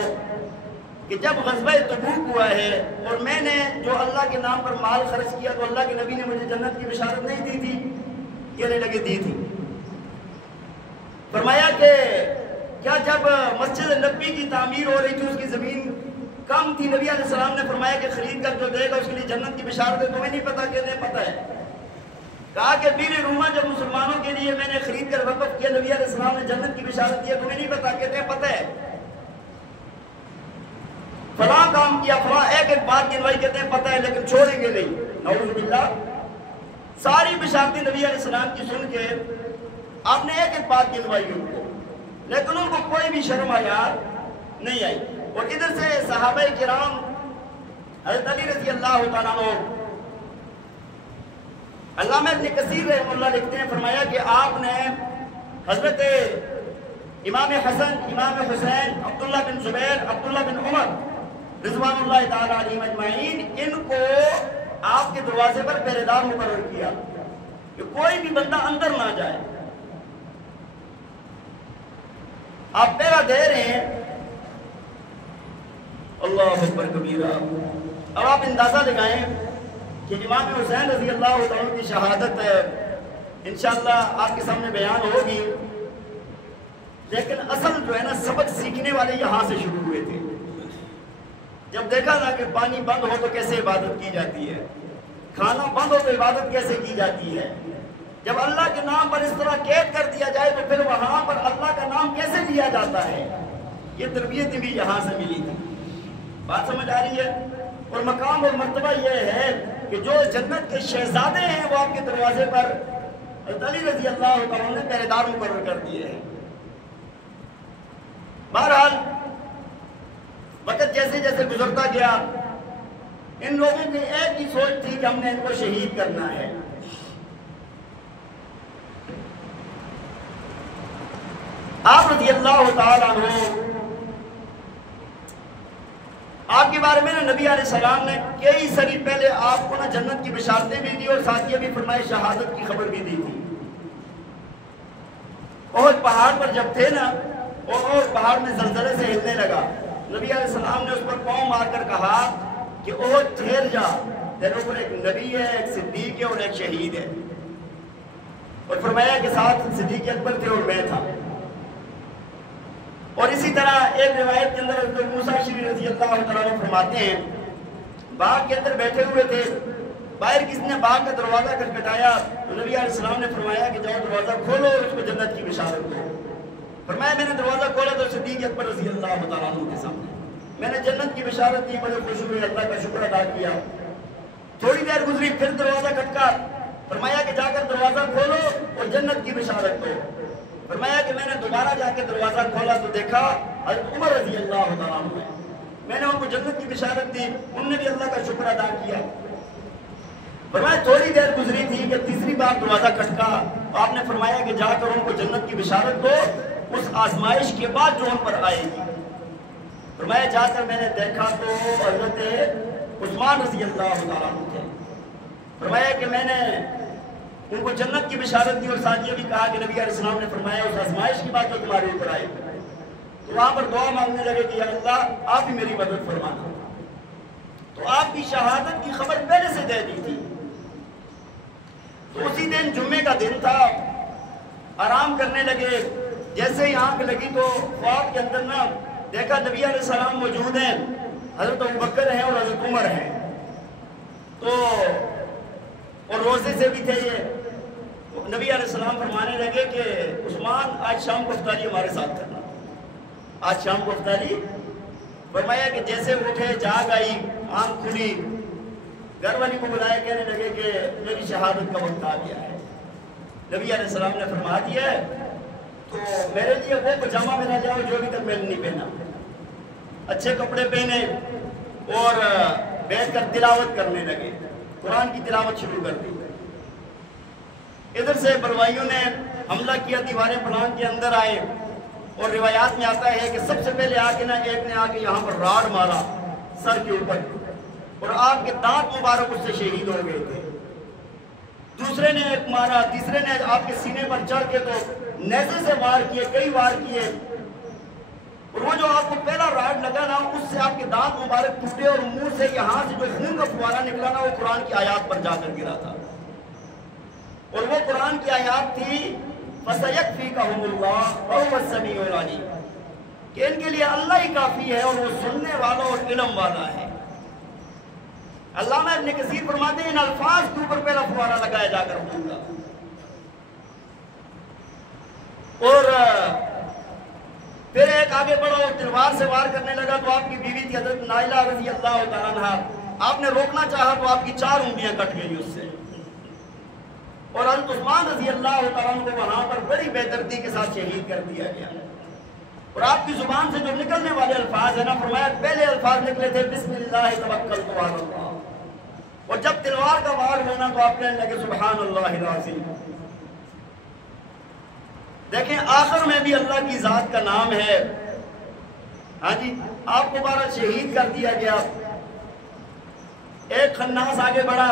کہ جب غزوہ تبوک ہوا ہے اور میں نے جو اللہ کے نام پر مال خرچ کیا تو اللہ کے نبی نے مجھے جنت کی بشارت نہیں دی تھی؟ کہنے لگے دی تھی. فرمایا کہ کیا جب مسجد نبی کی تعمیر ہو رہی تھی, اس کی زمین کم تھی, نبی علیہ السلام نے فرمایا کہ خرید کر جو دے گا اس کے لیے جنت کی بشارت ہے؟ تمہیں نہیں پتا؟ کہتے ہیں پتہ ہے. کہا کہ بیر روما جب مسلمانوں کے لیے میں نے خرید کر وقف کیا, نبی علیہ السلام نے جنت کی بشارت دیا, تمہیں نہیں پتا؟ کہتے ہیں پتہ ہے. فلاں کام کیا, فلاں ایک ایک بات گنوائی, کہتے ہیں پتہ ہے لیکن چھوڑیں گے نہیں. نعوذ باللہ. ساری بشارتیں نبی علیہ السلام کی سن کے آپ نے ایک ایک بات گنوائی ان کو, لیکن ان کو کوئی بھی شرم حیا نہیں آئی. اور ادھر سے صحابہ کرام حضرت علی رضی اللہ تعالیٰ عنہ, علامہ ابن کثیر رحمہ اللہ لکھتے ہیں, فرمایا کہ آپ نے حضرت امام حسن, امام حسین, عبداللہ بن زبیر, عبداللہ بن عمر رضوان اللہ تعالیٰ علیہم اجمعین, ان کو آپ کے دروازے پر پہرے دار مقرر کیا کہ کوئی بھی بندہ اندر نہ جائے. آپ پہرا دے رہے ہیں, اللہ اکبر کبیرہ. اب آپ اندازہ لگائیں کہ امام حسین رضی اللہ عنہ کی شہادت انشاءاللہ آپ کے سامنے بیان ہوگی, لیکن اصل جو ہے نا سبق سیکھنے والے یہاں سے شروع ہوئے تھے. جب دیکھا نا کہ پانی بند ہو تو کیسے عبادت کی جاتی ہے, کھانا بند ہو تو عبادت کیسے کی جاتی ہے, جب اللہ کے نام پر اس طرح قید کر دیا جائے تو پھر وہاں پر اللہ کا نام کیسے لیا جاتا ہے, یہ تربیت بھی یہاں سے ملی تھی. بات سمجھ آ رہی ہے؟ اور مقام اور مرتبہ یہ ہے کہ جو جنت کے شہزادے ہیں وہ آپ کے دروازے پر حضرت علی رضی اللہ تعالیٰ نے پہرے دار مقرر کر دیے ہیں۔ بہرحال وقت جیسے جیسے گزرتا گیا، ان لوگوں کی ایک ہی سوچ تھی کہ ہم نے ان کو شہید کرنا ہے۔ آپ رضی اللہ تعالیٰ عنہ، آپ کے بارے میں نبی علیہ السلام نے کئی سری پہلے آپ کو جنت کی بشارتیں بھی دی اور ساتھ یہ بھی فرمائے شہادت کی خبر بھی دی تھی۔ احد پہاڑ پر جب تھے نا، اور احد پہاڑ میں زلزلے سے ہلنے لگا، نبی علیہ السلام نے اس پر پاؤں مار کر کہا کہ احد ٹھہر جا، تیرے اوپر ایک نبی ہے، ایک صدیق ہے اور ایک شہید ہے۔ اور فرمایا کہ ساتھ صدیق اکبر تھے اور میں تھا۔ اور اسی طرح ایک روایت کے اندر حضرت موسیٰ شریف رضی اللہ تعالیٰ عنہ فرماتے ہیں، باغ کے اندر بیٹھے ہوئے تھے، باہر کسی نے باغ کا دروازہ کھٹکھٹایا تو نبی علیہ السلام نے فرمایا کہ جاؤ دروازہ کھولو اور اس کو جنت کی بشارت دو۔ فرمایا میں نے دروازہ کھولا تو صدیق اکبر رضی اللہ تعالیٰ عنہ کے سامنے میں نے جنت کی بشارت دی، بڑے خوش ہوئے، اللہ کا شکر ادا کیا۔ تھوڑی دیر گزری، پھر دروازہ کھٹکا، فرمایا کہ جا کر دروازہ کھولو اور جنت کی بشارت دو۔ فرمایا کہ میں نے دوبارہ جا کے دروازہ کھولا تو دیکھا حضرت عمر رضی اللہ تعالیٰ عنہ ہے۔ میں نے ان کو جنت کی بشارت دی، انہوں نے بھی اللہ کا شکر ادا کیا۔ فرمایا تھوڑی دیر گزری تھی کہ تیسری بار دروازہ کھٹکا، آپ نے فرمایا کہ جا کر ان کو جنت کی بشارت دو اس آزمائش کے بعد جو ان پر آئے گی۔ فرمایا جا کر میں نے دیکھا تو حضرت عثمان رضی اللہ تعالیٰ عنہ تھے۔ فرمایا کہ میں نے ان کو جنت کی بشارت دی اور ساتھ یہ بھی کہا کہ نبی علیہ السلام نے فرمایا اس آزمائش کی بات جو تمہارے اوپر آئے گی۔ تو وہاں پر دعا مانگنے لگے کہ یا اللہ آپ ہی میری مدد فرمانا۔ تو آپ کی شہادت کی خبر پہلے سے دے دی تھی۔ تو اسی دن جمعے کا دن تھا، آرام کرنے لگے، جیسے ہی آنکھ لگی تو خواب کے اندر نا دیکھا نبی علیہ السلام موجود ہیں، حضرت ابوبکر ہیں اور حضرت عمر ہیں، تو اور روزے سے بھی تھے یہ۔ نبی علیہ السلام فرمانے لگے کہ عثمان آج شام کو افطاری ہمارے ساتھ کرنا، آج شام کو افطاری۔ فرمایا کہ جیسے اٹھے، جاگ آئی، آنکھ کھلی، گھر والی کو بلایا، کہنے لگے کہ میری شہادت کا وقت آ گیا ہے۔ نبی علیہ السلام نے فرما دیا ہے تو میرے لیے وہ پجامہ میں نہ جاؤ جو ابھی تک میں نے نہیں پہنا۔ اچھے کپڑے پہنے اور بیٹھ کر تلاوت کرنے لگے، قرآن کی تلاوت شروع کر دی۔ ادھر سے بلوائیوں نے حملہ کیا، دیواریں پلان کے اندر آئے، اور روایات میں آتا ہے کہ سب سے پہلے آ کے نا ایک نے آ کے یہاں پر راڑ مارا سر کے اوپر، اور آپ کے دانت مبارک اس سے شہید ہو گئے تھے۔ دوسرے نے ایک مارا، تیسرے نے آپ کے سینے پر چڑھ کے تو نیزے سے وار کیے، کئی وار کیے، اور وہ جو آپ کو پہلا راڑ لگا نا اس سے آپ کے دانت مبارک ٹوٹے، اور منہ سے یہاں سے جو خون کا فوارہ نکلا نا وہ قرآن کی آیات پر جا کر گرا تھا، اور وہ قرآن کی آیات تھی فَسَيَكْفِيكَهُمُ اللَّهُ وَهُوَ السَّمِيعُ الْعَلِيمُ، کہ ان کے لیے اللہ ہی کافی ہے اور وہ سننے والا اور علم والا ہے۔ علامہ ابن کثیر فرماتے ہیں ان الفاظ کے اوپر پہلا فوارہ لگایا جا کر خون کا، اور پھر ایک آگے بڑھا اور تلوار سے وار کرنے لگا تو آپ کی بیوی تھی حضرت نائلہ رضی اللہ تعالیٰ عنہ، آپ نے روکنا چاہا تو آپ کی 4 انگلیاں کٹ گئی اس سے، اور حضرت عثمان رضی اللہ تعالیٰ عنہ کو وہاں پر بڑی بے دردی کے ساتھ شہید کر دیا گیا۔ اور آپ کی زبان سے جو نکلنے والے الفاظ ہیں نا، فرمایا پہلے الفاظ نکلے تھے بسم اللہ توکلت علی اللہ، اور جب تلوار کا وار ہونا تو آپ کہنے لگے سبحان اللہ العظیم۔ دیکھیں آخر میں بھی اللہ کی ذات کا نام ہے، ہاں جی، آپ کو بارہ شہید کر دیا گیا۔ ایک خناس آگے بڑھا،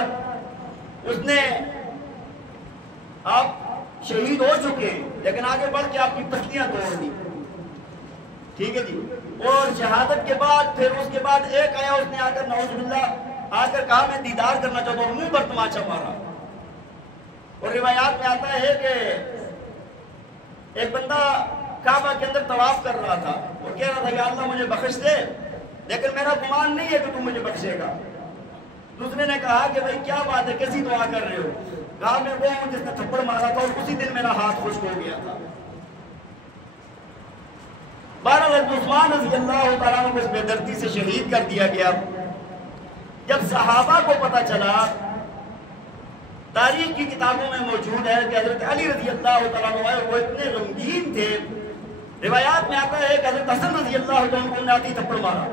اس نے آپ شہید ہو چکے لیکن آگے بڑھ کے آپ کی تختیاں توڑ دی، ٹھیک ہے جی، اور شہادت کے بعد پھر اس کے بعد ایک آیا، اس نے آ کر نعوذ باللہ آ کر کہا میں دیدار کرنا چاہتا ہوں، منہ پر تماچا مارا۔ اور روایات میں آتا ہے کہ ایک بندہ کعبہ کے اندر طواف کر رہا تھا، وہ کہہ رہا تھا کہ اللہ مجھے بخش دے، لیکن میرا گمان نہیں ہے کہ تم مجھے بخشے گا۔ دوسرے نے کہا کہ بھائی کیا بات ہے، کیسی دعا کر رہے ہو؟ کہا میں وہ ہوں جس نے تھپڑ مارا تھا اور اسی دن میرا ہاتھ خشک ہو گیا تھا۔ حضرت عثمان رضی اللہ تعالیٰ عنہ کو اس بے دردی سے شہید کر دیا گیا۔ جب صحابہ کو پتہ چلا تاریخ کی کتابوں میں موجود ہے کہ حضرت علی رضی اللہ تعالیٰ عنہ وہ اتنے غمگین تھے، روایات میں آتا ہے کہ حضرت حسن رضی اللہ تعالیٰ عنہ نے آتی تھپڑ مارا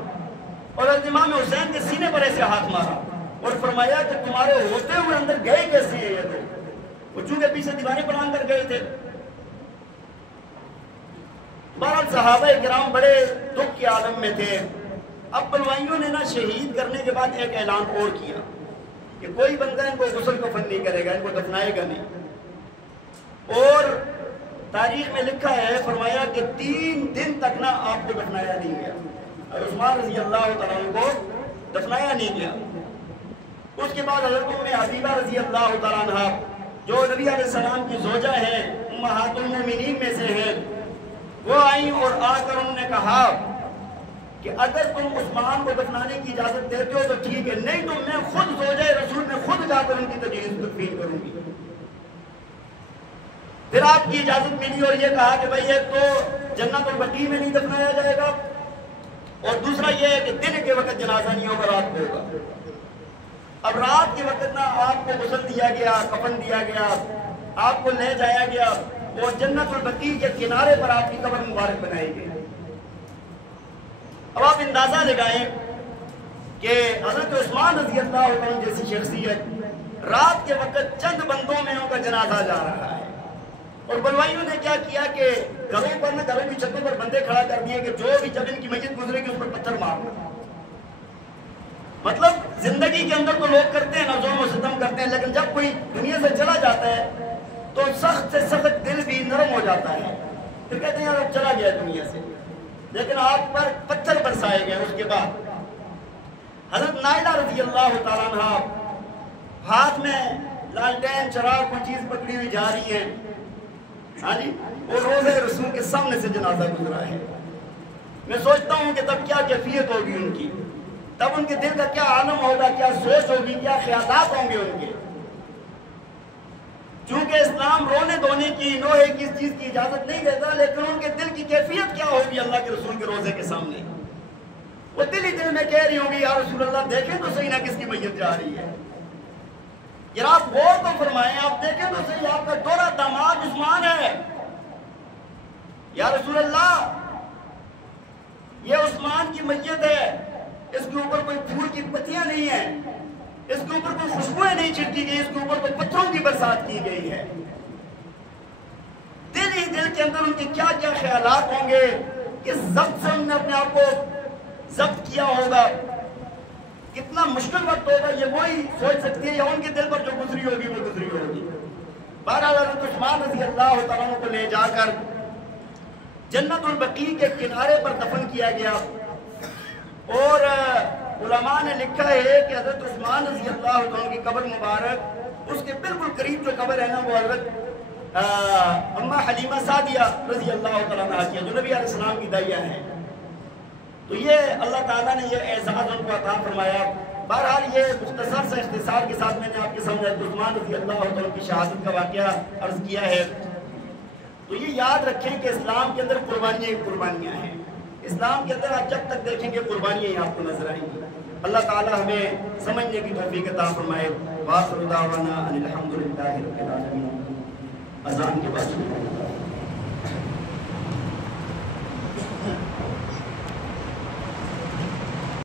اور حضرت امام حسین کے سینے پر ایسے ہاتھ مارا اور فرمایا کہ تمہارے ہوتے ہوئے اندر گئے کیسے ہیں یہ وہ چونکہ پیچھے دیوانے بنا کر گئے تھے۔ بہرحال صحابہ کرام بڑے دکھ کے عالم میں تھے۔ اب بلوائیوں نے شہید کرنے کے بعد ایک اعلان اور کیا کہ کوئی بندہ ان کو غسل کفن نہیں کرے گا، ان کو دفنائے گا نہیں، اور تاریخ میں لکھا ہے فرمایا کہ 3 دن تک آپ کو دفنایا نہیں گیا اور عثمان رضی اللہ تعالیٰ عنہ کو دفنایا نہیں گیا۔ اس کے بعد حضرت ام حبیبہ رضی اللہ تعالیٰ عنہ جو نبی علیہ السلام کی زوجہ ہیں، امہات المومنین میں سے ہیں، وہ آئیں اور آ کر انہوں نے کہا کہ اگر تم عثمان کو دفنانے کی اجازت دیتے ہو تو ٹھیک ہے، نہیں تو میں خود زوجہ رسول میں خود جا کر ان کی تدفین کروں گی۔ پھر آپ کی اجازت ملی اور یہ کہا کہ بھئی ایک تو جنت البقیع میں نہیں دفنایا جائے گا اور دوسرا یہ ہے کہ دن کے وقت جنازہ نہیں ہوگا، رات کو ہوگا۔ اب رات کے وقت آپ کو غسل دیا گیا، کفن دیا گیا، آپ کو لے جایا گیا اور جنت البقیع کے کنارے پر آپ کی قبر مبارک بنائی گئی۔ اب آپ اندازہ لگائیں کہ حضرت عثمان رضی اللہ عنہ جیسی شخصیت رات کے وقت چند بندوں میں ان کا جنازہ جا رہا ہے، اور بلوائیوں نے کیا کیا کہ گھروں پر گھروں کی چھتوں پر بندے کھڑا کر دیے کہ جو بھی جب ان کی میت گزرے گی اس پر پتھر مارنا۔ مطلب زندگی کے اندر تو لوگ کرتے ہیں، ظلم و ستم کرتے ہیں، لیکن جب کوئی دنیا سے چلا جاتا ہے تو سخت سے سخت دل بھی نرم ہو جاتا ہے، پھر کہتے ہیں یار اب چلا گیا دنیا سے، لیکن آپ پر پتھر برسائے گئے۔ اس کے بعد حضرت نائلہ رضی اللہ تعالیٰ عنہ ہاتھ میں لالٹین چراغ کوئی چیز پکڑی ہوئی جا رہی ہے، ہاں جی، وہ روضہ رسول کے سامنے سے جنازہ گزرا ہے۔ میں سوچتا ہوں کہ تب کیا کیفیت ہوگی ان کی، تب ان کے دل کا کیا عالم ہوگا، کیا سوچ ہوگی، کیا خیالات ہوں گے ان کے۔ چونکہ اسلام رونے دھونے کی، نوحے کی اس چیز کی اجازت نہیں دیتا، لیکن ان کے دل کی کیفیت کیا ہوگی اللہ کے رسول کے روزے کے سامنے؟ وہ دل ہی دل میں کہہ رہی ہوں گی یا رسول اللہ دیکھیں تو صحیح نہ کس کی میت جا رہی ہے۔ یار آپ غور تو فرمائیں، آپ دیکھیں تو صحیح آپ کا دوہرا داماد عثمان ہے۔ یا رسول اللہ یہ عثمان کی میت ہے، اس کے اوپر کوئی پھول کی پتیاں نہیں ہیں، اس کے اوپر کوئی خوشبوئیں نہیں چھڑکی گئی، اس کے اوپر کوئی پتھروں کی برسات کی گئی ہے۔ دل ہی دل کے اندر ان کے کیا کیا خیالات ہوں گے، کس ضبط سے انہوں نے اپنے آپ کو ضبط کیا ہوگا، کتنا مشکل وقت ہوگا، یہ وہی سوچ سکتی ہے، یا ان کے دل پر جو گزری ہوگی وہ گزری ہوگی۔ بہرحال حضرت عثمان رضی اللہ تعالیٰ عنہ کو لے جا کر جنت البقیع کے کنارے پر دفن کیا گیا، اور علماء نے لکھا ہے کہ حضرت عثمان رضی اللہ عنہ کی قبر مبارک، اس کے بالکل قریب جو قبر ہے وہ حضرت اماں حلیمہ سعدیہ رضی اللہ تعالیٰ عنہ کی، جو نبی علیہ السلام کی دائیہ ہیں۔ تو یہ اللہ تعالیٰ نے یہ اعزاز ان کو عطا فرمایا۔ بہرحال یہ مختصر سے اختصار کے ساتھ میں نے آپ کے سامنے حضرت عثمان رضی اللہ عنہ کی شہادت کا واقعہ عرض کیا ہے۔ تو یہ یاد رکھیں کہ اسلام کے اندر قربانیاں ہیں، اسلام کے اندر آپ جب تک دیکھیں گے قربانیاں ہی آپ کو نظر آئیں گی۔ اللہ تعالیٰ ہمیں سمجھنے کی توفیق عطا فرمائے۔ وآخر دعوانا ان الحمد للہ رب العالمین۔ اذان کے بعد